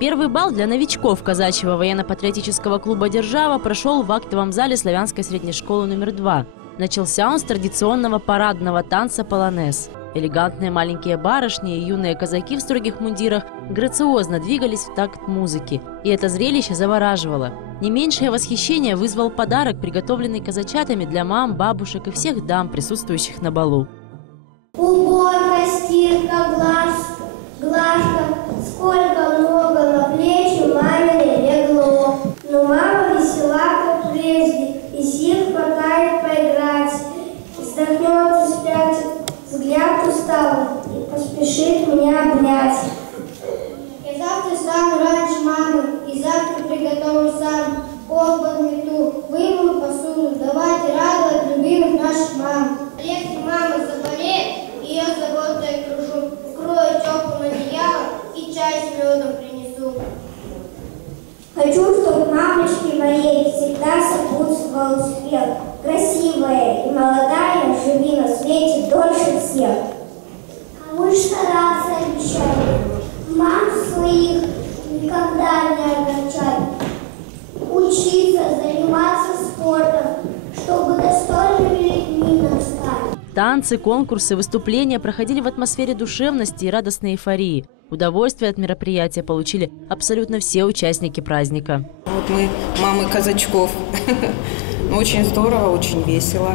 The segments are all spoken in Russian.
Первый бал для новичков казачьего военно-патриотического клуба «Держава» прошел в актовом зале Славянской средней школы номер 2. Начался он с традиционного парадного танца «Полонез». Элегантные маленькие барышни и юные казаки в строгих мундирах грациозно двигались в такт музыки. И это зрелище завораживало. Не меньшее восхищение вызвал подарок, приготовленный казачатами для мам, бабушек и всех дам, присутствующих на балу. Уборка, стирка, глажка, сколько много на плечи маминой легло. Но мама весела, как прежде, и сил хватает поиграть. Вздохнет и спрячет взгляд усталый и поспешит меня обнять. Я завтра стану раньше мамы, и завтра приготовлю сам. Пол подмету, вымою посуду, давайте радовать любимых наших мам. Если мама заболеет, ее заботой крушу, укрою теплым одеялом и чай с медом принесу. Хочу, чтобы мамочки моей всегда сопутствовал успех. Красивая и молодая, живи на свете дольше всех. А мы стараться обещали, мам своих никогда не огорчать. Учиться, заниматься спортом, чтобы достойными людьми нам стать. Танцы, конкурсы, выступления проходили в атмосфере душевности и радостной эйфории. Удовольствие от мероприятия получили абсолютно все участники праздника. Вот мы мамы казачков. Очень здорово, очень весело.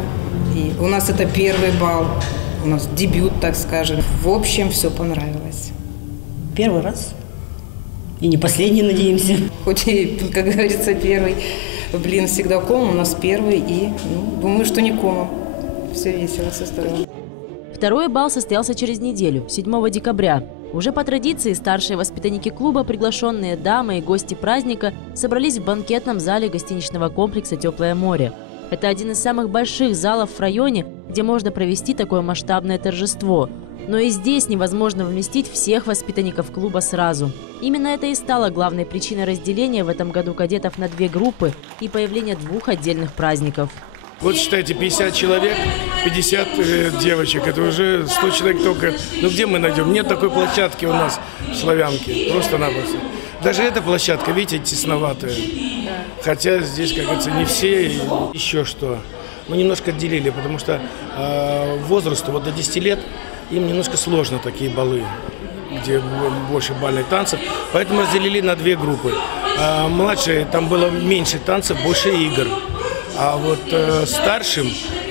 И у нас это первый бал, у нас дебют, так скажем. В общем, все понравилось. Первый раз. И не последний, надеемся. Хоть и, как говорится, первый блин всегда комом, у нас первый. И думаю, что не комом. Все весело, все здорово. Второй бал состоялся через неделю, 7 декабря. Уже по традиции старшие воспитанники клуба, приглашенные дамы и гости праздника, собрались в банкетном зале гостиничного комплекса «Теплое море». Это один из самых больших залов в районе, где можно провести такое масштабное торжество. Но и здесь невозможно вместить всех воспитанников клуба сразу. Именно это и стало главной причиной разделения в этом году кадетов на 2 группы и появления 2 отдельных праздников. Вот считайте, 50 человек, 50 девочек, это уже 100 человек только. Ну где мы найдем? Нет такой площадки у нас в Славянке, просто-напросто. Даже эта площадка, видите, тесноватая. Хотя здесь, как говорится, не все, и еще что. Мы немножко отделили, потому что возрасту вот до 10 лет им немножко сложно такие балы, где больше бальных танцев. Поэтому разделили на 2 группы. Младшие, там было меньше танцев, больше игр. А вот старшим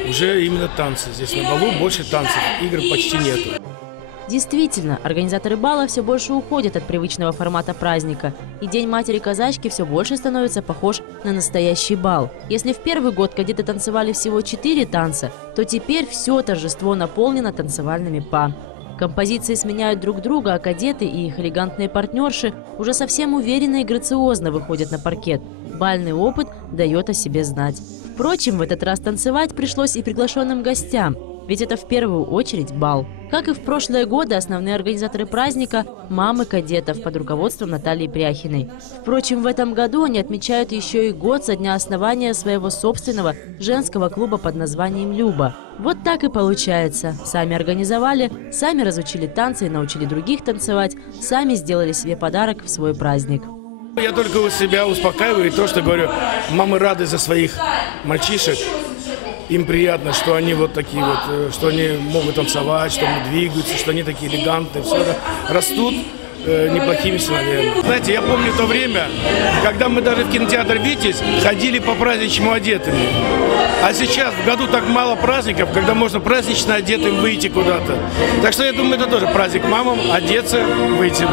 уже именно танцы. Здесь на балу больше танцев, игр почти нету. Действительно, организаторы бала все больше уходят от привычного формата праздника. И День матери-казачки все больше становится похож на настоящий бал. Если в первый год кадеты танцевали всего 4 танца, то теперь все торжество наполнено танцевальными па. Композиции сменяют друг друга, а кадеты и их элегантные партнерши уже совсем уверенно и грациозно выходят на паркет. Бальный опыт дает о себе знать. Впрочем, в этот раз танцевать пришлось и приглашенным гостям, ведь это в первую очередь бал. Как и в прошлые годы, основные организаторы праздника – мамы кадетов под руководством Натальи Пряхиной. Впрочем, в этом году они отмечают еще и год со дня основания своего собственного женского клуба под названием «Люба». Вот так и получается. Сами организовали, сами разучили танцы и научили других танцевать, сами сделали себе подарок в свой праздник. Я только у себя успокаиваю то, что говорю, мамы рады за своих мальчишек. Им приятно, что они вот такие вот, что они могут танцевать, что они двигаются, что они такие элегантные, все это растут неплохими сыновьями. Знаете, я помню то время, когда мы даже в кинотеатр «Витязь» ходили по-праздничному одетыми. А сейчас в году так мало праздников, когда можно празднично одетым выйти куда-то. Так что я думаю, это тоже праздник мамам, одеться, выйти.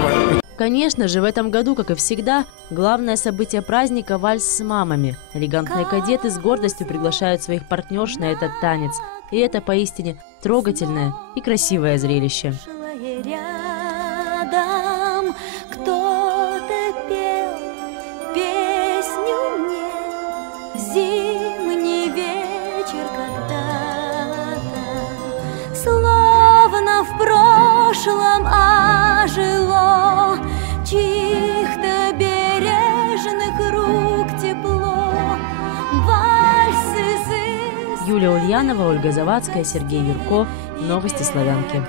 Конечно же, в этом году, как и всегда, главное событие праздника – вальс с мамами. Элегантные кадеты с гордостью приглашают своих партнерш на этот танец. И это поистине трогательное и красивое зрелище. Рядом кто-то пел песню мне, зимний вечер когда-то, словно в прошлом ожило чьих-то бережных рук тепло. Вальс из... Юлия Ульянова, Ольга Завадская, Сергей Юрко. Новости Славянки.